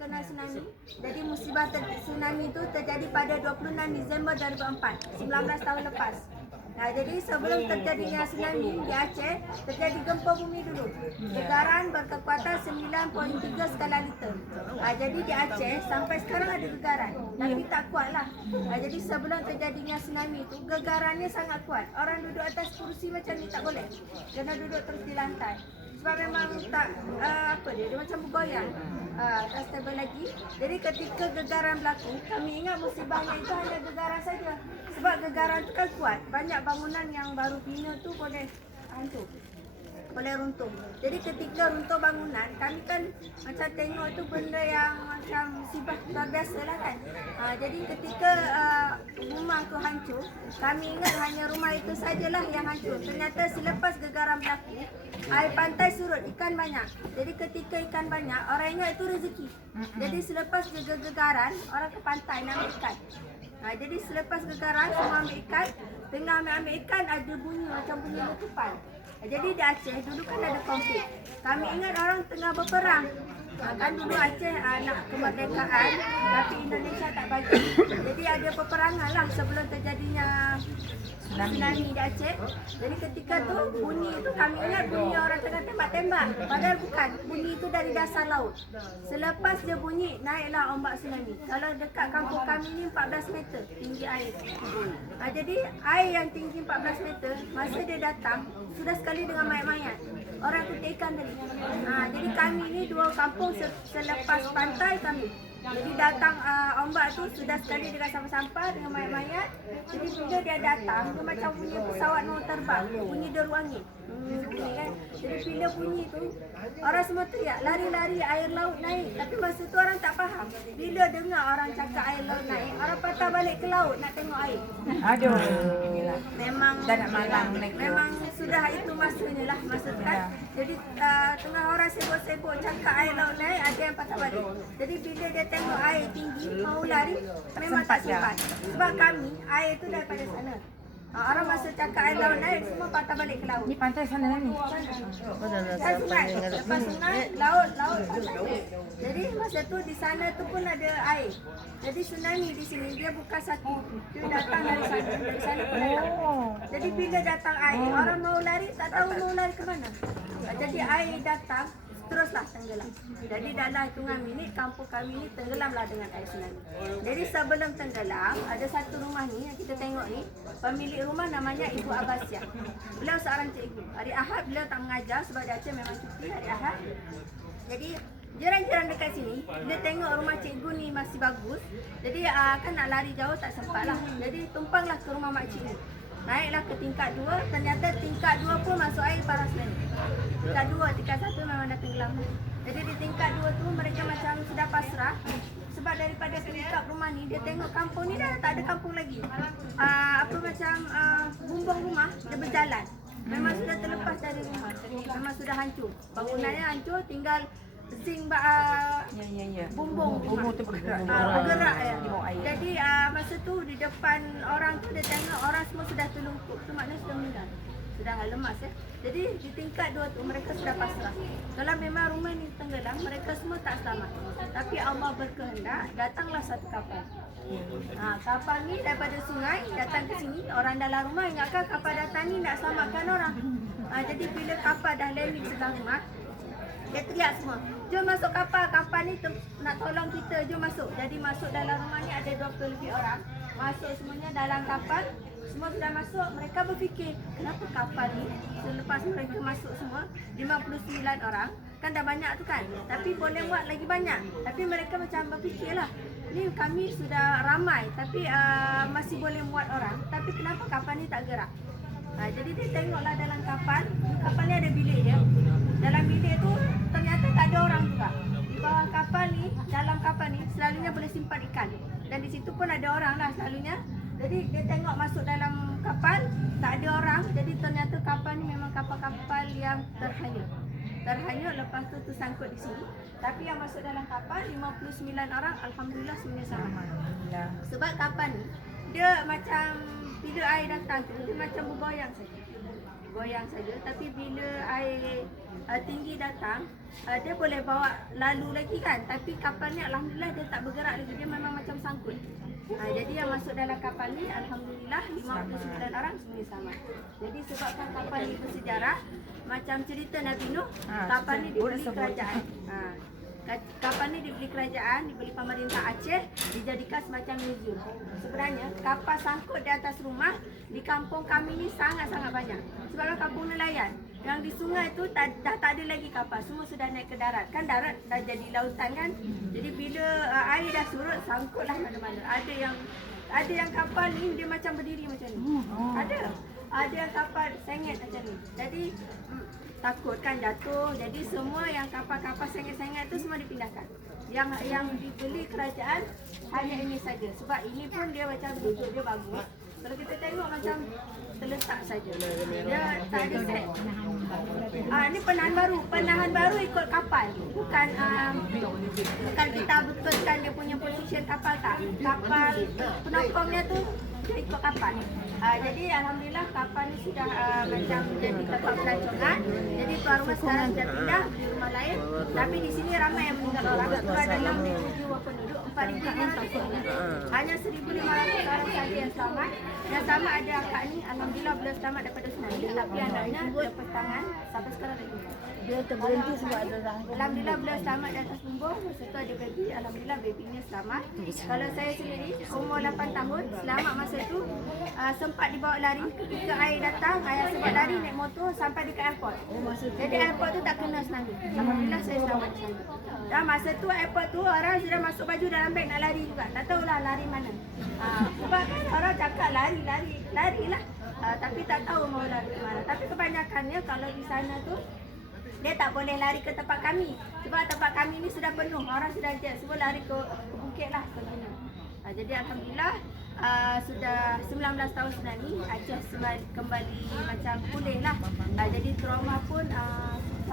terkena tsunami. Jadi musibah tsunami itu terjadi pada 26 Disember 2004, 19 tahun lepas. Nah, jadi sebelum terjadinya tsunami di Aceh, terjadi gempa bumi dulu. Gegaran berkekuatan 9.3 skala Richter. Jadi di Aceh sampai sekarang ada gegaran, tapi tak kuatlah. Jadi sebelum terjadinya tsunami itu, gegarannya sangat kuat. Orang duduk atas kursi macam ni tak boleh. Kena duduk terus di lantai. Sebab memang tak dia macam bergoyang. Tak stabil lagi. Jadi ketika gegaran berlaku, kami ingat musibahnya itu hanya gegaran saja. Sebab gegaran itu kan kuat. Banyak bangunan yang baru bina tu boleh hancur, boleh runtuh. Jadi ketika runtuh bangunan, kami kan macam tengok tu benda yang macam musibah luar biasa lah kan. Jadi ketika rumah tu hancur, kami ingat hanya rumah itu sajalah yang hancur. Ternyata selepas gegaran berlaku, air pantai surut, ikan banyak. Jadi ketika ikan banyak, orang ingat itu rezeki. Jadi selepas gegaran, orang ke pantai nak ambil ikan. Jadi selepas gegaran, semua ambil ikan. Tengah ambil ikan, ada bunyi macam bunyi letupan. Jadi di Aceh dulu kan ada konflik. Kami ingat orang tengah berperang. Kan dulu Aceh nak kemerdekaan, tapi Indonesia tak bagi. Jadi ada peperangan lah sebelum terjadinya tsunami di Aceh. Jadi ketika tu bunyi itu kami ingat bunyi orang tengah tembak-tembak. Padahal bukan, bunyi itu dari dasar laut. Selepas dia bunyi, naiklah ombak tsunami. Kalau dekat kampung kami ni 14 meter tinggi air. Jadi air yang tinggi 14 meter, masa dia datang, sudah sekali dengan mayat-mayat. Orang kutip ikan tadi. Jadi kami ni dua kampung selepas pantai kami. Jadi datang ombak tu sudah sekali dengan sampah-sampah dengan mayat-mayat. Jadi bila dia datang, dia macam bunyi pesawat mau terbang, bunyi deru angin. Kan? Jadi bila bunyi tu, orang semua teriak, lari-lari air laut naik. Tapi masa tu orang tak faham. Bila dengar orang cakap air laut naik, orang patah balik ke laut nak tengok air. Aduh. Memang dah nak malam memang sudah itu masanya lah, masa tu kan. Jadi tengah orang sibuk-sibuk cakap air laut naik, ada yang patah balik. Jadi bila dia tengok air tinggi, mau lari, memang tak sempat. Sebab kami, air tu daripada sana. Orang masa cakap air laut naik, semua patah balik ke laut. Ni pantai sana ni. Dan sungai, lepas sungai, laut, pantai. Jadi masa tu di sana tu pun ada air. Jadi tsunami di sini dia bukan satu, dia datang dari sana pun datang. Jadi bila datang air, orang mau lari tak tahu mau lari ke mana. Jadi air datang, teruslah tenggelam. Jadi dalam hitungan minit, kampung kami ni tenggelamlah dengan air tsunami. Jadi sebelum tenggelam, ada satu rumah ni yang kita tengok ni, pemilik rumah namanya Ibu Abasyah. Beliau seorang cikgu. Hari Ahad beliau tak mengajar sebab di Aceh memang cuti hari Ahad. Jadi jiran-jiran dekat sini, dia tengok rumah cikgu ni masih bagus. Jadi kan nak lari jauh tak sempat lah. Jadi tumpanglah ke rumah makcik ni. Naiklah ke tingkat 2, ternyata tingkat 2 pun masuk air paras lagi. Tingkat 2, tingkat 1 memang dah tenggelam. Jadi di tingkat 2 tu mereka macam sudah pasrah. Sebab daripada tingkat rumah ni, dia tengok kampung ni dah tak ada kampung lagi. Macam bumbung rumah, dia berjalan. Memang sudah terlepas dari rumah. Memang sudah hancur. Bangunannya hancur, tinggal zinc bumbung tu bergerak. Bergerak ya. Jadi masa tu di depan orang tu dia tengok orang semua sudah terlungkup. Tu maknanya sudah meninggal. Sudah lemas ya. Jadi di tingkat 2 tu mereka sudah pasrah. Kalau memang rumah ni tenggelam, mereka semua tak selamat. Tapi Allah berkehendak, datanglah satu kapal. Kapal ni daripada sungai datang ke sini. Orang dalam rumah ingatkan kapal datang ni nak selamatkan orang. Jadi bila kapal dah landing sebelah rumah, dia teriak semua, jom masuk kapal, kapal ni nak tolong kita, jom masuk. Jadi masuk dalam rumah ni ada 20 lebih orang. Masuk semuanya dalam kapal, semua sudah masuk. Mereka berfikir, kenapa kapal ni selepas mereka masuk semua 59 orang, kan dah banyak tu kan, tapi boleh muat lagi banyak. Tapi mereka macam berfikirlah, ni kami sudah ramai tapi masih boleh muat orang, tapi kenapa kapal ni tak gerak. Jadi dia tengoklah dalam kapal ni ada bilik dia. Dalam bilik tu ternyata tak ada orang juga. Di bawah kapal ni, dalam kapal ni selalunya boleh simpan ikan. Dan di situ pun ada orang lah selalunya. Jadi dia tengok masuk dalam kapal, tak ada orang. Jadi ternyata kapal ni memang kapal-kapal yang terhanyut. Lepas tu tersangkut di sini. Tapi yang masuk dalam kapal 59 orang, alhamdulillah semuanya selamat. Sebab kapal ni dia macam bila air datang tu, dia macam bergoyang saja. goyang saja. Tapi bila air tinggi datang, dia boleh bawa lalu lagi kan. Tapi kapal ni alhamdulillah dia tak bergerak lagi, dia memang macam sangkut. Jadi yang masuk dalam kapal ni alhamdulillah 59 orang semua selamat. Jadi sebabkan kapal ni bersejarah, macam cerita Nabi Nuh, kapal ni dibeli kerajaan. Kapal ni dibeli kerajaan, dibeli pemerintah Aceh, dijadikan semacam museum. Sebenarnya kapal sangkut di atas rumah di kampung kami ni sangat-sangat banyak. Sebab kampung nelayan. Yang di sungai tu dah tak ada lagi kapal, semua sudah naik ke darat. Kan darat dah jadi lautan kan. Jadi bila air dah surut, sangkutlah mana-mana. Ada yang kapal ni dia macam berdiri macam ni. Ada yang kapal sengit macam ni. Jadi takut kan jatuh. Jadi semua yang kapal-kapal sengit-sengit tu semua dipindahkan. Yang dibeli kerajaan hanya ini saja. Sebab ini pun dia macam duduk dia bagus. Kalau kita tengok macam terletak saja. Dia tak ada set. Ini penahan baru ikut kapal. Bukan kita betulkan dia punya position kapal tak. Kapal penopangnya tu dia ikut kapal. Jadi alhamdulillah kapal ni sudah macam jadi tempat pelancongan. Jadi tuan rumah sekarang sudah pindah di rumah lain. Tapi di sini ramai yang meninggal orang. Itu ada 6,000 jiwa penduduk, 4,500. Hanya 1,500 orang saja yang selamat. Yang sama ada akak ni, alhamdulillah beliau selamat daripada tsunami. Tapi anaknya lepas tangan sampai sekarang lagi. Dia terberhenti sebab ada orang. Alhamdulillah beliau selamat di atas bumbung. Masa tu ada baby, alhamdulillah babynya selamat. Kalau saya sendiri umur 8 tahun, selamat masa tu sempat dibawa lari ketika air datang. Ayah sempat lari naik motor sampai dekat airport. Jadi airport tu tak kena tsunami. Alhamdulillah saya selamat di sana. Dan masa tu airport tu orang sudah masuk baju dalam beg nak lari juga. Tak tahulah lari mana. Sebab kan orang cakap lari lah. Tapi tak tahu mau lari ke mana. Tapi kebanyakannya kalau di sana tu dia tak boleh lari ke tempat kami. Sebab tempat kami ni sudah penuh. Orang sudah jet. Semua lari ke bukit lah. Ke mana. Jadi alhamdulillah sudah 19 tahun tsunami. Aceh kembali macam pulih lah. Jadi trauma pun